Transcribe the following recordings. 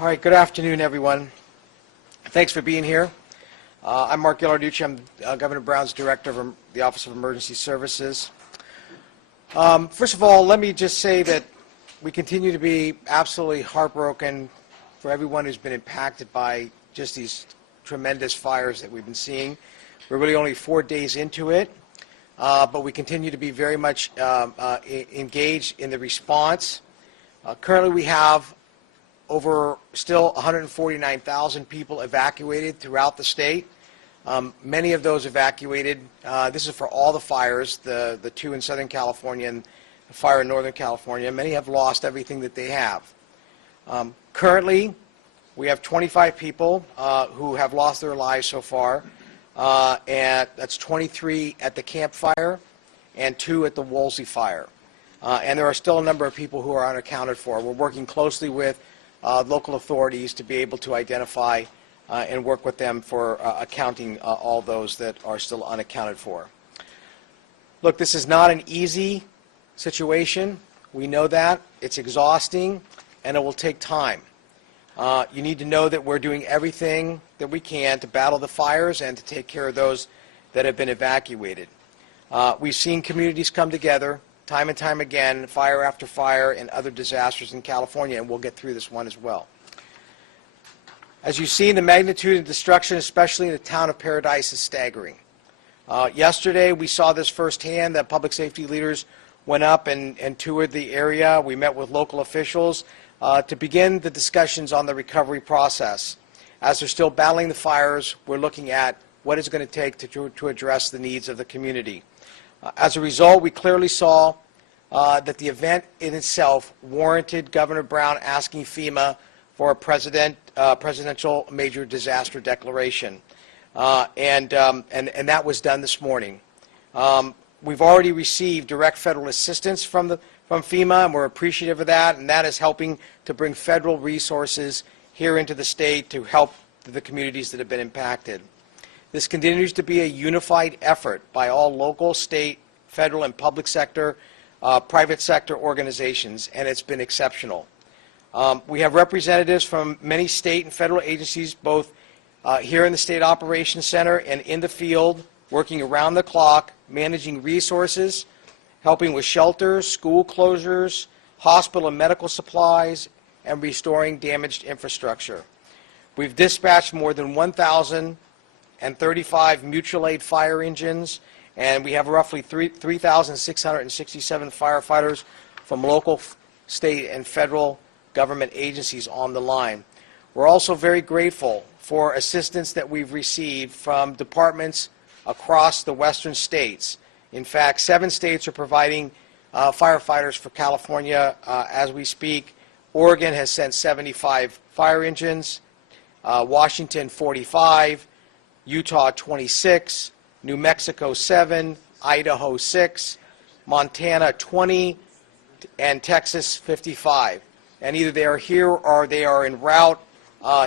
All right, good afternoon, everyone. Thanks for being here. I'm Mark Ghilarducci. I'm Governor Brown's Director of the Office of Emergency Services. First of all, let me just say that we continue to be absolutely heartbroken for everyone who's been impacted by just these tremendous fires that we've been seeing. We're really only 4 days into it, but we continue to be very much engaged in the response. Currently, we have over still 149,000 people evacuated throughout the state. Many of those evacuated, this is for all the fires, the two in Southern California and the fire in Northern California. Many have lost everything that they have. Currently, we have 25 people who have lost their lives so far, and that's 23 at the Camp Fire and 2 at the Woolsey fire. And there are still a number of people who are unaccounted for. We're working closely with local authorities to be able to identify and work with them for accounting all those that are still unaccounted for. Look, this is not an easy situation. We know that. It's exhausting, and it will take time. You need to know that we're doing everything that we can to battle the fires and to take care of those that have been evacuated. We've seen communities come together time and time again, fire after fire and other disasters in California, and we'll get through this one as well. As you've seen, the magnitude of destruction, especially in the town of Paradise, is staggering. Yesterday, we saw this firsthand. The public safety leaders went up and toured the area. We met with local officials to begin the discussions on the recovery process. As they're still battling the fires, we're looking at what it's going to take to address the needs of the community. As a result, we clearly saw that the event in itself warranted Governor Brown asking FEMA for a presidential major disaster declaration, and that was done this morning. We've already received direct federal assistance from FEMA, and we're appreciative of that, and that is helping to bring federal resources here into the state to help the communities that have been impacted. This continues to be a unified effort by all local, state, federal, and public sector, private sector organizations, and it's been exceptional. We have representatives from many state and federal agencies, both here in the State Operations Center and in the field, working around the clock, managing resources, helping with shelters, school closures, hospital and medical supplies, and restoring damaged infrastructure. We've dispatched more than 1,035 mutual aid fire engines, and we have roughly 3,667 firefighters from local, state, and federal government agencies on the line. We're also very grateful for assistance that we've received from departments across the western states. In fact, 7 states are providing firefighters for California as we speak. Oregon has sent 75 fire engines, Washington 45, Utah 26, New Mexico 7, Idaho 6, Montana 20, and Texas 55. And either they are here or they are en route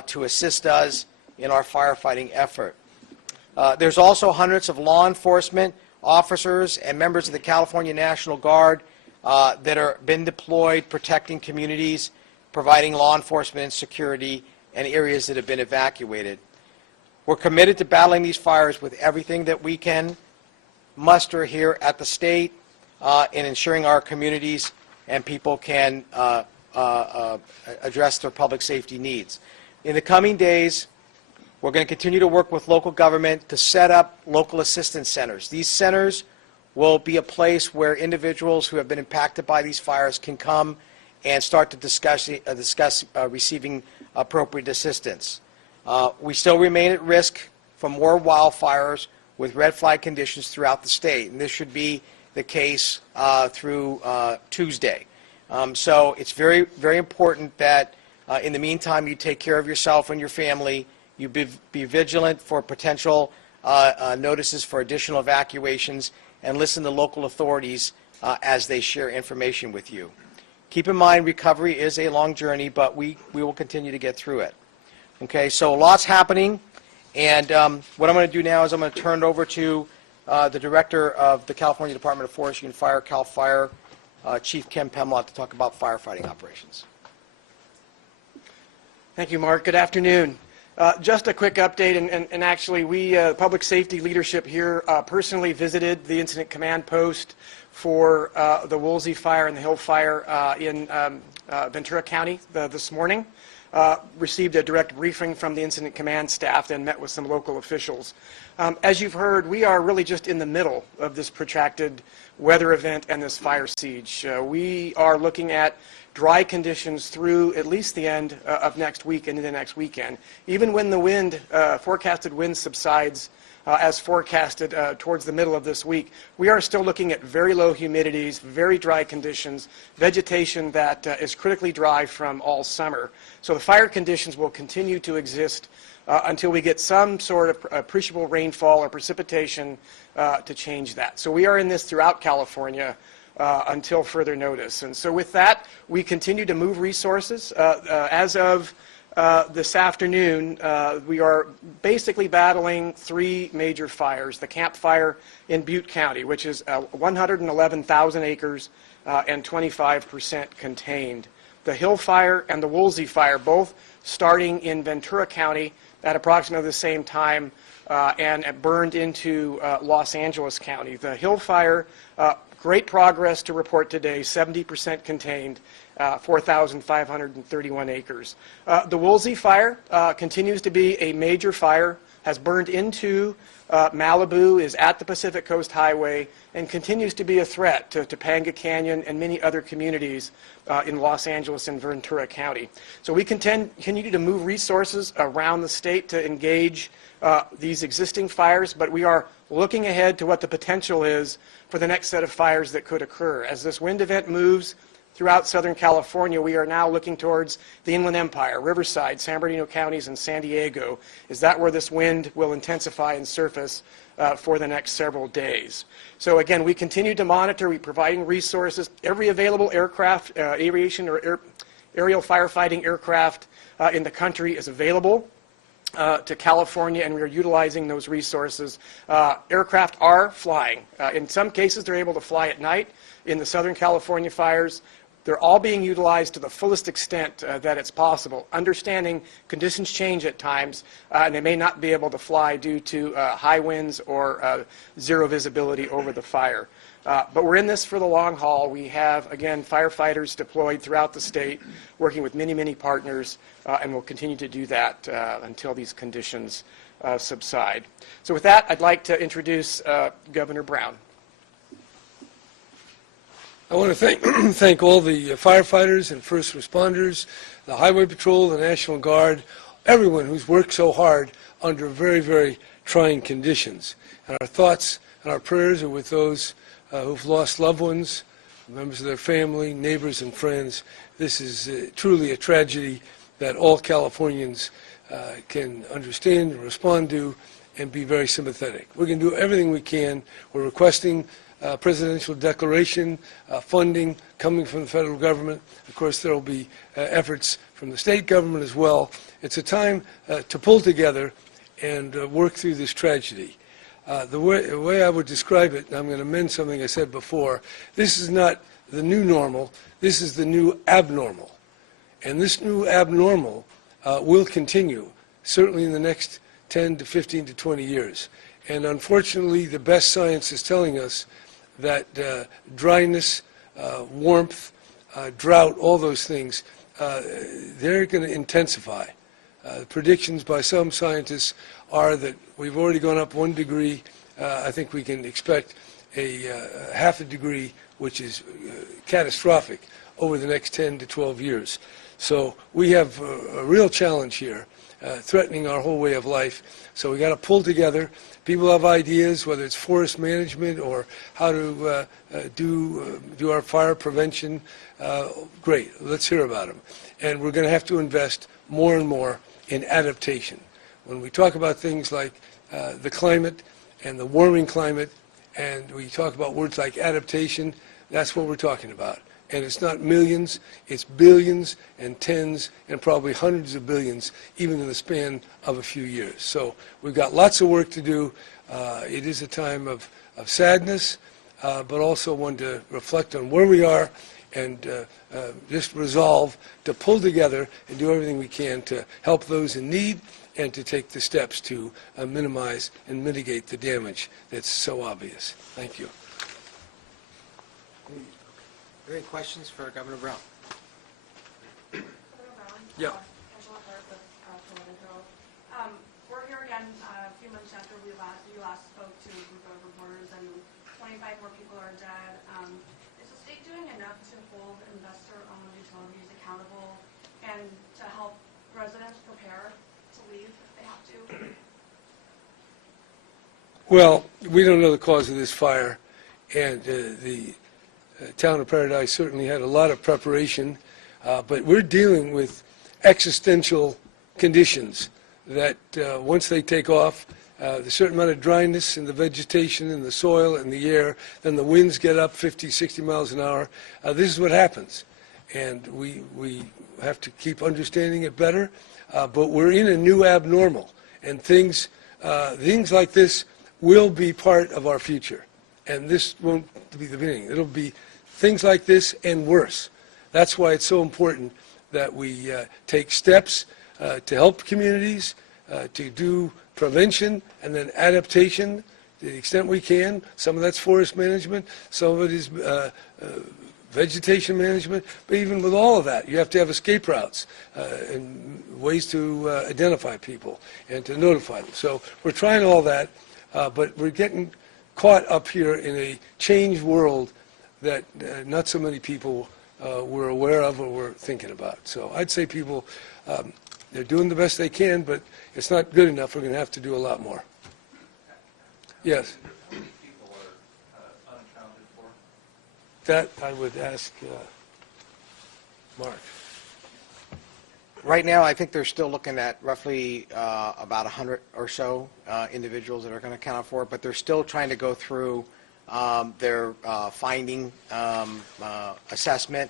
to assist us in our firefighting effort. There's also hundreds of law enforcement officers and members of the California National Guard that are been deployed protecting communities, providing law enforcement and security in areas that have been evacuated. We're committed to battling these fires with everything that we can muster here at the state in ensuring our communities and people can address their public safety needs. In the coming days, we're going to continue to work with local government to set up local assistance centers. These centers will be a place where individuals who have been impacted by these fires can come and start to discuss receiving appropriate assistance. We still remain at risk for more wildfires with red flag conditions throughout the state, and this should be the case through Tuesday. So it's very, very important that in the meantime you take care of yourself and your family. You be vigilant for potential notices for additional evacuations, and listen to local authorities as they share information with you. Keep in mind, recovery is a long journey, but we will continue to get through it. Okay, so lots happening, and what I'm going to do now is I'm going to turn it over to the Director of the California Department of Forestry and Fire, CAL FIRE, Chief Ken Pemlott, to talk about firefighting operations. Thank you, Mark. Good afternoon. Just a quick update, and actually we, public safety leadership here, personally visited the incident command post for the Woolsey fire and the Hill fire in Ventura County this morning. Received a direct briefing from the incident command staff and met with some local officials. As you've heard, we are really just in the middle of this protracted weather event and this fire siege. We are looking at dry conditions through at least the end of next week and into the next weekend. Even when the wind, forecasted wind subsides as forecasted towards the middle of this week, we are still looking at very low humidities, very dry conditions, vegetation that is critically dry from all summer. So the fire conditions will continue to exist until we get some sort of appreciable rainfall or precipitation to change that. So we are in this throughout California until further notice. And so with that, we continue to move resources. As of this afternoon, we are basically battling three major fires. The Camp Fire in Butte County, which is 111,000 acres and 25% contained. The Hill Fire and the Woolsey Fire, both starting in Ventura County at approximately the same time and burned into Los Angeles County. The Hill Fire, great progress to report today, 70% contained, 4,531 acres. The Woolsey Fire continues to be a major fire, has burned into Malibu, is at the Pacific Coast Highway, and continues to be a threat to Topanga Canyon and many other communities in Los Angeles and Ventura County. So we continue to move resources around the state to engage these existing fires, but we are looking ahead to what the potential is for the next set of fires that could occur. As this wind event moves throughout Southern California, we are now looking towards the Inland Empire, Riverside, San Bernardino counties, and San Diego. Is that where this wind will intensify and surface for the next several days? So again, we continue to monitor. We're providing resources. Every available aircraft, aviation or aerial firefighting aircraft in the country is available to California, and we are utilizing those resources. Aircraft are flying. In some cases, they're able to fly at night. In the Southern California fires, they're all being utilized to the fullest extent that it's possible, understanding conditions change at times, and they may not be able to fly due to high winds or zero visibility over the fire. But we're in this for the long haul. We have, again, firefighters deployed throughout the state, working with many, many partners, and we'll continue to do that until these conditions subside. So with that, I'd like to introduce Governor Brown. I want to thank all the firefighters and first responders, the Highway Patrol, the National Guard, everyone who's worked so hard under very, very trying conditions. And our thoughts and our prayers are with those who've lost loved ones, members of their family, neighbors, and friends. This is truly a tragedy that all Californians can understand and respond to and be very sympathetic. We're going to do everything we can. We're requesting presidential declaration, funding coming from the federal government. Of course, there will be efforts from the state government as well. It's a time to pull together and work through this tragedy. The way I would describe it, and I'm going to amend something I said before, this is not the new normal, this is the new abnormal. And this new abnormal will continue, certainly in the next 10 to 15 to 20 years. And unfortunately, the best science is telling us that dryness, warmth, drought, all those things, they're going to intensify. Predictions by some scientists are that we've already gone up 1 degree. I think we can expect a half a degree, which is catastrophic, over the next 10 to 12 years. So we have a real challenge here, threatening our whole way of life. So we got to pull together. People have ideas, whether it's forest management or how to do our fire prevention. Great, let's hear about them. And we're going to have to invest more and more in adaptation. When we talk about things like the climate and the warming climate, and we talk about words like adaptation, that's what we're talking about. And it's not millions, it's billions and tens and probably hundreds of billions, even in the span of a few years. So we've got lots of work to do. It is a time of sadness, but also one to reflect on where we are and just resolve to pull together and do everything we can to help those in need and to take the steps to minimize and mitigate the damage that's so obvious. Thank you. Are there any questions for Governor Brown? Yeah. We're here again a few months after you last spoke to a group of reporters, and 25 more people are dead. Is the state doing enough to hold investor-owned utilities accountable and to help residents prepare to leave if they have to? Well, we don't know the cause of this fire, and the town of Paradise certainly had a lot of preparation, but we're dealing with existential conditions that once they take off, there's a certain amount of dryness in the vegetation, in the soil, in the air, then the winds get up 50, 60 miles an hour. This is what happens, and we have to keep understanding it better, but we're in a new abnormal, and things like this will be part of our future, and this won't be the beginning. It'll be things like this and worse. That's why it's so important that we take steps to help communities, to do prevention and then adaptation to the extent we can. Some of that's forest management, some of it is vegetation management, but even with all of that, you have to have escape routes and ways to identify people and to notify them. So we're trying all that, but we're getting caught up here in a changed world that not so many people were aware of or were thinking about. So I'd say people, they're doing the best they can, but it's not good enough. We're going to have to do a lot more. Yes? How many people are unaccounted for? That I would ask Mark. Right now, I think they're still looking at roughly about 100 or so individuals that are going to account for it, but they're still trying to go through their finding assessment,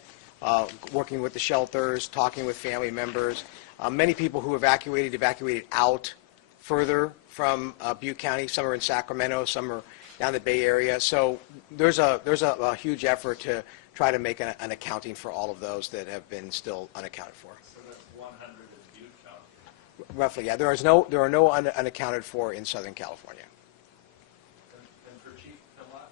working with the shelters, talking with family members. Many people who evacuated out further from Butte County. Some are in Sacramento, some are down the Bay Area. So there's a huge effort to try to make an accounting for all of those that have been still unaccounted for. So that's 100 in Butte County. Roughly, yeah. There are no unaccounted for in Southern California. And for Chief Pimlott,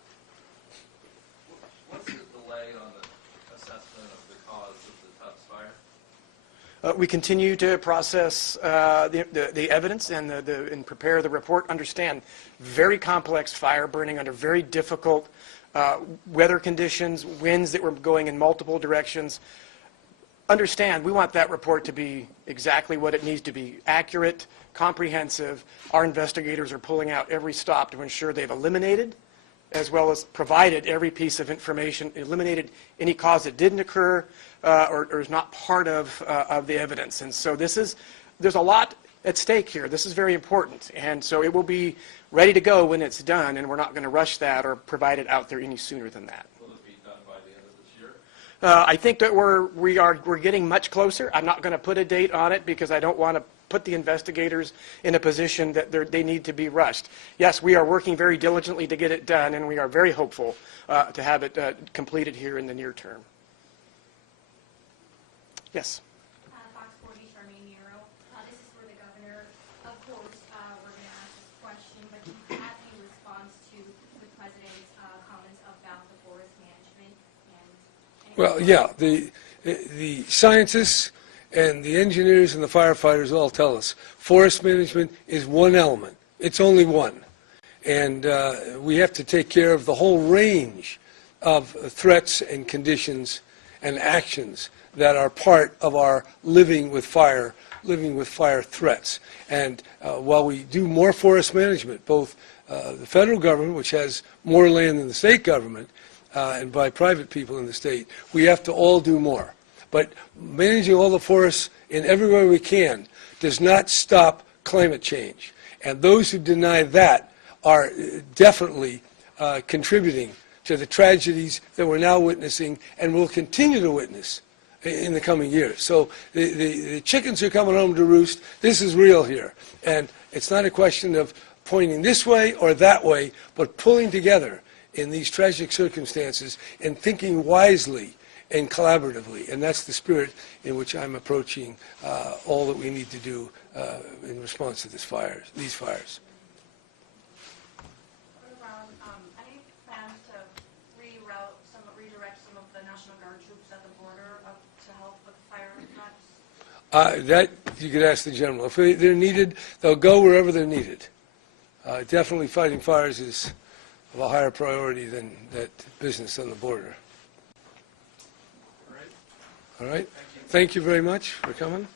what's the delay on the assessment of the cause of the Tubbs fire? We continue to process the evidence and prepare the report. Understand, very complex fire burning under very difficult weather conditions, winds that were going in multiple directions. Understand, we want that report to be exactly what it needs to be: accurate, comprehensive. Our investigators are pulling out every stop to ensure they've eliminated, as well as provided every piece of information, eliminated any cause that didn't occur or is not part of the evidence. And so there's a lot at stake here. This is very important. And so it will be ready to go when it's done, and we're not going to rush that or provide it out there any sooner than that. Will it be done by the end of this year? I think that we're getting much closer. I'm not going to put a date on it because I don't want to put the investigators in a position that they need to be rushed. Yes, we are working very diligently to get it done, and we are very hopeful to have it completed here in the near term. Yes. Fox 40, Charmaine Nero. This is for the governor. Of course, we're going to ask this question, but do you have any response to the president's comments about the forest management? Well, yeah, the scientists and the engineers and the firefighters all tell us forest management is one element. It's only one. And we have to take care of the whole range of threats and conditions and actions that are part of our living with fire threats. And while we do more forest management, both the federal government, which has more land than the state government, and by private people in the state, we have to all do more. But managing all the forests in every way we can does not stop climate change. And those who deny that are definitely contributing to the tragedies that we're now witnessing and will continue to witness in the coming years. So the chickens are coming home to roost. This is real here. And it's not a question of pointing this way or that way, but pulling together in these tragic circumstances and thinking wisely and collaboratively. And that's the spirit in which I'm approaching all that we need to do in response to these fires. Around, any plans to redirect some of the National Guard troops at the border to help with fire attacks? That you could ask the general. If they're needed, they'll go wherever they're needed. Definitely fighting fires is of a higher priority than that business on the border. All right. All right? Thank you very much for coming.